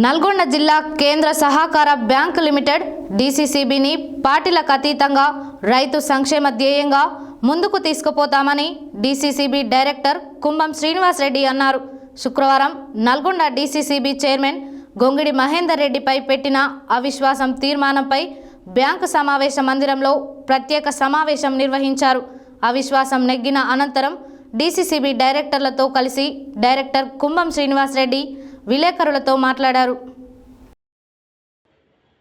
నల్గొండ జిల్లా కేంద్ర సహకార బ్యాంక్ లిమిటెడ్ డీసీసీబీని పార్టీలకు అతీతంగా రైతు సంక్షేమ ధ్యేయంగా ముందుకు తీసుకుపోతామని డీసీసీబీ డైరెక్టర్ కుంభం శ్రీనివాస్ రెడ్డి అన్నారు. శుక్రవారం నల్గొండ డీసీసీబీ చైర్మన్ గొంగిడి మహేందర్ రెడ్డిపై పెట్టిన అవిశ్వాసం తీర్మానంపై బ్యాంకు సమావేశ మందిరంలో ప్రత్యేక సమావేశం నిర్వహించారు. అవిశ్వాసం నెగ్గిన అనంతరం డీసీసీబీ డైరెక్టర్లతో కలిసి డైరెక్టర్ కుంభం శ్రీనివాస్ రెడ్డి విలేకరులతో మాట్లాడారు.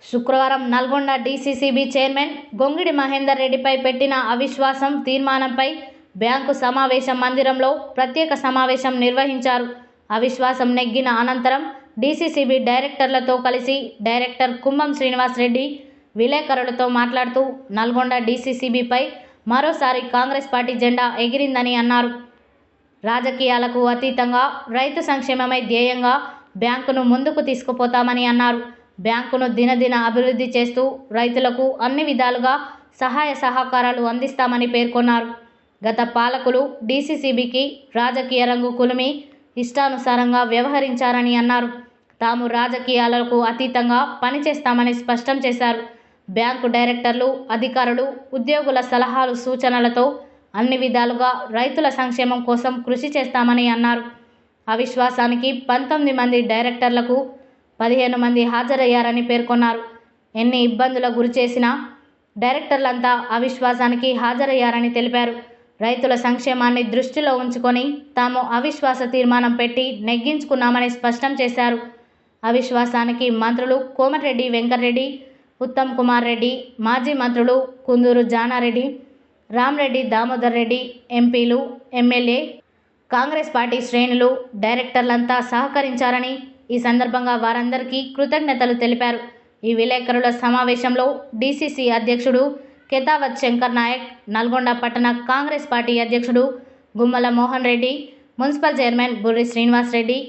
శుక్రవారం నల్గొండ డీసీసీబీ చైర్మన్ గొంగిడి మహేందర్ రెడ్డిపై పెట్టిన అవిశ్వాసం తీర్మానంపై బ్యాంకు సమావేశ మందిరంలో ప్రత్యేక సమావేశం నిర్వహించారు. అవిశ్వాసం నెగ్గిన అనంతరం డీసీసీబీ డైరెక్టర్లతో కలిసి డైరెక్టర్ కుంభం శ్రీనివాస్ రెడ్డి విలేకరులతో మాట్లాడుతూ నల్గొండ డీసీసీబీపై మరోసారి కాంగ్రెస్ పార్టీ జెండా ఎగిరిందని అన్నారు. రాజకీయాలకు అతీతంగా రైతు సంక్షేమమే ధ్యేయంగా బ్యాంకును ముందుకు తీసుకుపోతామని అన్నారు. బ్యాంకును దినదిన అభివృద్ధి చేస్తూ రైతులకు అన్ని విధాలుగా సహాయ సహకారాలు అందిస్తామని పేర్కొన్నారు. గత పాలకులు డీసీసీబీకి రాజకీయ రంగు కులిమి ఇష్టానుసారంగా వ్యవహరించారని అన్నారు. తాము రాజకీయాలకు అతీతంగా పనిచేస్తామని స్పష్టం చేశారు. బ్యాంకు డైరెక్టర్లు, అధికారులు, ఉద్యోగుల సలహాలు సూచనలతో అన్ని విధాలుగా రైతుల సంక్షేమం కోసం కృషి చేస్తామని అన్నారు. అవిశ్వాసానికి 19 మంది డైరెక్టర్లకు 15 మంది హాజరయ్యారని పేర్కొన్నారు. ఎన్ని ఇబ్బందులకు గురిచేసినా డైరెక్టర్లంతా అవిశ్వాసానికి హాజరయ్యారని తెలిపారు. రైతుల సంక్షేమాన్ని దృష్టిలో ఉంచుకొని తాము అవిశ్వాస తీర్మానం పెట్టి నెగ్గించుకున్నామని స్పష్టం చేశారు. అవిశ్వాసానికి మంత్రులు కోమటిరెడ్డి వెంకటరెడ్డి, ఉత్తమ్ కుమార్ రెడ్డి, మాజీ మంత్రులు కుందూరు జానారెడ్డి, రామ్రెడ్డి దామోదర్ రెడ్డి, ఎంపీలు, ఎమ్మెల్యే, కాంగ్రెస్ పార్టీ శ్రేణులు, డైరెక్టర్లంతా సహకరించారని ఈ సందర్భంగా వారందరికీ కృతజ్ఞతలు తెలిపారు. ఈ విలేకరుల సమావేశంలో డీసీసీ అధ్యక్షుడు కెతావత్ శంకర్ నాయక్, నల్గొండ పట్టణ కాంగ్రెస్ పార్టీ అధ్యక్షుడు Gummala Mohan Reddy, municipal chairman Burri Srinivas Reddy,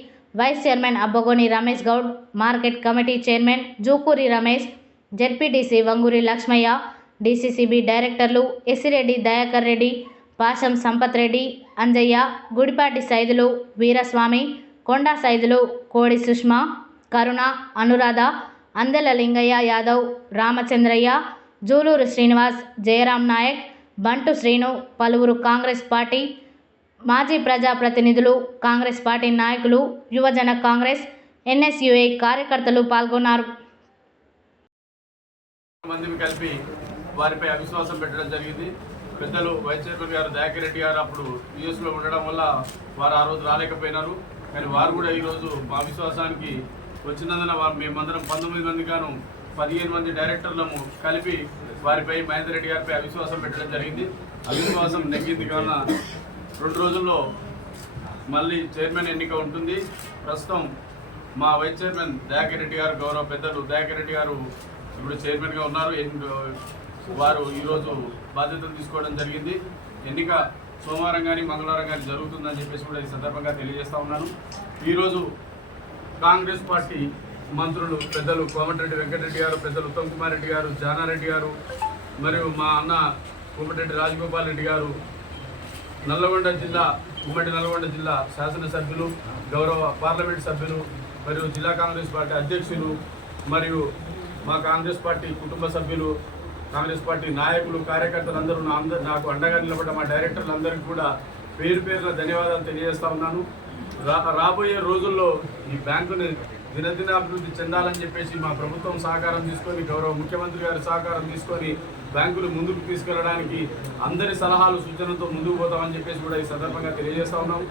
vice chairman Abbagoni Ramesh Goud, market committee chairman Jukuri Ramesh, ZPTC Vanguri Lakshmaiah, DCCB డైరెక్టర్లు ఎసిరెడ్డి దయాకర్ రెడ్డి, పాశం సంపత్ రెడ్డి, అంజయ్య, గుడిపాటి సైదులు, వీరస్వామి, కొండా సైదులు, కోడి సుష్మా, కరుణ, అనురాధ, అందెల లింగయ్య యాదవ్, రామచంద్రయ్య, జూలూరు శ్రీనివాస్, జయరాం నాయక్, బంటు శ్రీను, పలువురు కాంగ్రెస్ పార్టీ మాజీ ప్రజాప్రతినిధులు, కాంగ్రెస్ పార్టీ నాయకులు, యువజన కాంగ్రెస్, ఎన్ఎస్యుఐ కార్యకర్తలు పాల్గొన్నారు. మందిని కలిపి వారిపై అవిశ్వాసం పెట్టడం జరిగింది. పెద్దలు వైస్ చైర్మన్ గారు దయాకర్ రెడ్డి గారు అప్పుడు యూఎస్లో ఉండడం వల్ల వారు ఆ రోజు రాలేకపోయినారు. కానీ వారు కూడా ఈరోజు మా అవిశ్వాసానికి వచ్చినందున మేమందరం 19 మంది గాను 15 మంది డైరెక్టర్లను కలిపి వారిపై మహేందర్ రెడ్డి గారిపై అవిశ్వాసం పెట్టడం జరిగింది. అవిశ్వాసం నెగ్గింది కావున 2 రోజుల్లో మళ్ళీ చైర్మన్ ఎన్నిక ఉంటుంది. ప్రస్తుతం మా వైస్ చైర్మన్ దయాకర్ రెడ్డి గారు, గౌరవ పెద్దలు దయాకర్ రెడ్డి గారు ఇప్పుడు చైర్మన్గా ఉన్నారు. వారు ఈరోజు బాధ్యతలు తీసుకోవడం జరిగింది. ఎన్నిక సోమవారం కానీ మంగళవారం కానీ జరుగుతుందని చెప్పేసి కూడా ఈ సందర్భంగా తెలియజేస్తూ ఉన్నాను. ఈరోజు కాంగ్రెస్ పార్టీ మంత్రులు పెద్దలు కోమటిరెడ్డి వెంకటరెడ్డి గారు, పెద్దలు ఉత్తమ్ కుమార్ రెడ్డి గారు, జానారెడ్డి గారు, మరియు మా అన్న కోమటిరెడ్డి రాజగోపాల్ రెడ్డి గారు, ఉమ్మడి నల్గొండ జిల్లా శాసనసభ్యులు, గౌరవ పార్లమెంట్ సభ్యులు, మరియు జిల్లా కాంగ్రెస్ పార్టీ అధ్యక్షులు, మరియు మా కాంగ్రెస్ పార్టీ కుటుంబ సభ్యులు, కాంగ్రెస్ పార్టీ నాయకులు, కార్యకర్తలందరూ నాకు అండగా నిలబడ్డ మా డైరెక్టర్లందరికీ కూడా పేరున ధన్యవాదాలు తెలియజేస్తా ఉన్నాను. రాబోయే రోజుల్లో ఈ బ్యాంకుని దినదిన అభివృద్ధి చెందాలని చెప్పేసి మా ప్రభుత్వం సహకారం తీసుకొని, గౌరవ ముఖ్యమంత్రి గారి సహకారం తీసుకొని బ్యాంకులు ముందుకు తీసుకెళ్లడానికి అందరి సలహాలు సూచనలతో ముందుకు పోతామని చెప్పేసి కూడా ఈ సందర్భంగా తెలియజేస్తా ఉన్నాం.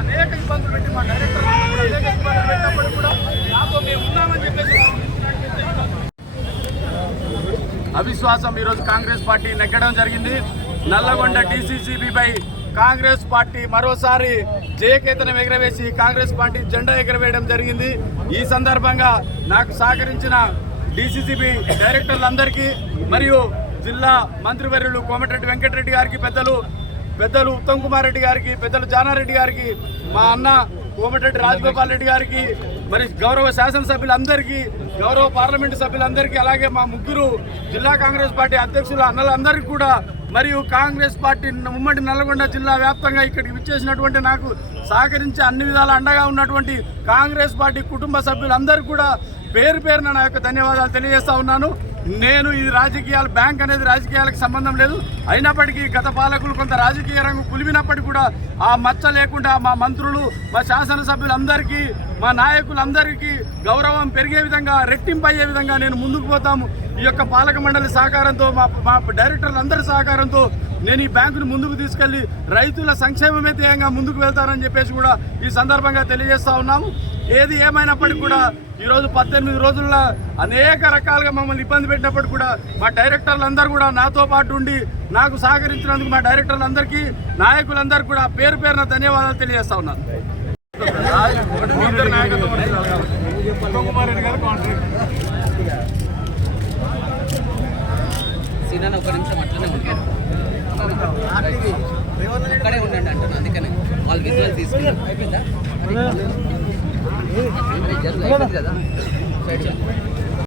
అనేక ఇబ్బందులు పెట్టి మా డైరెక్టర్ అనేక ఇబ్బందులు పెట్టినప్పుడు కూడా నాతో మేము ఉన్నామని చెప్పేసి అవిశ్వాసం ఈరోజు కాంగ్రెస్ పార్టీ నెగ్గడం జరిగింది. నల్లగొండ డీసీసీబీపై కాంగ్రెస్ పార్టీ మరోసారి జయకేతనం ఎగరవేసి కాంగ్రెస్ పార్టీ జెండా ఎగరవేయడం జరిగింది. ఈ సందర్భంగా నాకు సహకరించిన డిసిసిబి డైరెక్టర్లందరికీ మరియు జిల్లా మంత్రివర్యులు కోమటిరెడ్డి వెంకటరెడ్డి గారికి, పెద్దలు ఉత్తమ్ కుమార్ రెడ్డి గారికి, పెద్దలు జానారెడ్డి గారికి, మా అన్న కోమటిరెడ్డి రాజగోపాల్ రెడ్డి గారికి, మరి గౌరవ శాసనసభ్యులందరికీ, గౌరవ పార్లమెంటు సభ్యులందరికీ, అలాగే మా ముగ్గురు జిల్లా కాంగ్రెస్ పార్టీ అధ్యక్షుల అన్నలందరికీ కూడా, మరియు కాంగ్రెస్ పార్టీ ఉమ్మడి నల్గొండ జిల్లా వ్యాప్తంగా ఇక్కడికి విచ్చేసినటువంటి నాకు సహకరించి అన్ని విధాల అండగా ఉన్నటువంటి కాంగ్రెస్ పార్టీ కుటుంబ సభ్యులందరికీ కూడా పేరు పేరున నా యొక్క ధన్యవాదాలు తెలియజేస్తా ఉన్నాను. నేను ఇది రాజకీయాలు, బ్యాంక్ అనేది రాజకీయాలకు సంబంధం లేదు. అయినప్పటికీ గత పాలకులు కొంత రాజకీయ రంగు పులిమినప్పటికీ కూడా ఆ మచ్చ లేకుండా మా మంత్రులు, మా శాసనసభ్యులందరికీ, మా నాయకులందరికీ గౌరవం పెరిగే విధంగా, రెట్టింపు అయ్యే విధంగా నేను ముందుకు పోతాము. ఈ యొక్క పాలక మండలి సహకారంతో, మా డైరెక్టర్లందరి సహకారంతో నేను ఈ బ్యాంకును ముందుకు తీసుకెళ్లి రైతుల సంక్షేమమే ధ్యేయంగా ముందుకు వెళ్తానని చెప్పేసి కూడా ఈ సందర్భంగా తెలియజేస్తా ఉన్నాము. ఏది ఏమైనప్పటికీ కూడా ఈరోజు 18 రోజుల్లో అనేక రకాలుగా మమ్మల్ని ఇబ్బంది పెట్టినప్పటికీ కూడా మా డైరెక్టర్లందరూ కూడా నాతో పాటు ఉండి నాకు సహకరించినందుకు మా డైరెక్టర్లందరికీ, నాయకులందరికీ కూడా పేరు పేరున ధన్యవాదాలు తెలియజేస్తా ఉన్నాను. సీనా ఒక నిమిషం అట్లనే ఉంటారు, అక్కడే ఉండండి అంటాను. అందుకనే వాళ్ళు విజువల్ తీసుకున్నారు. అయిపోయిందా కదా సైడ్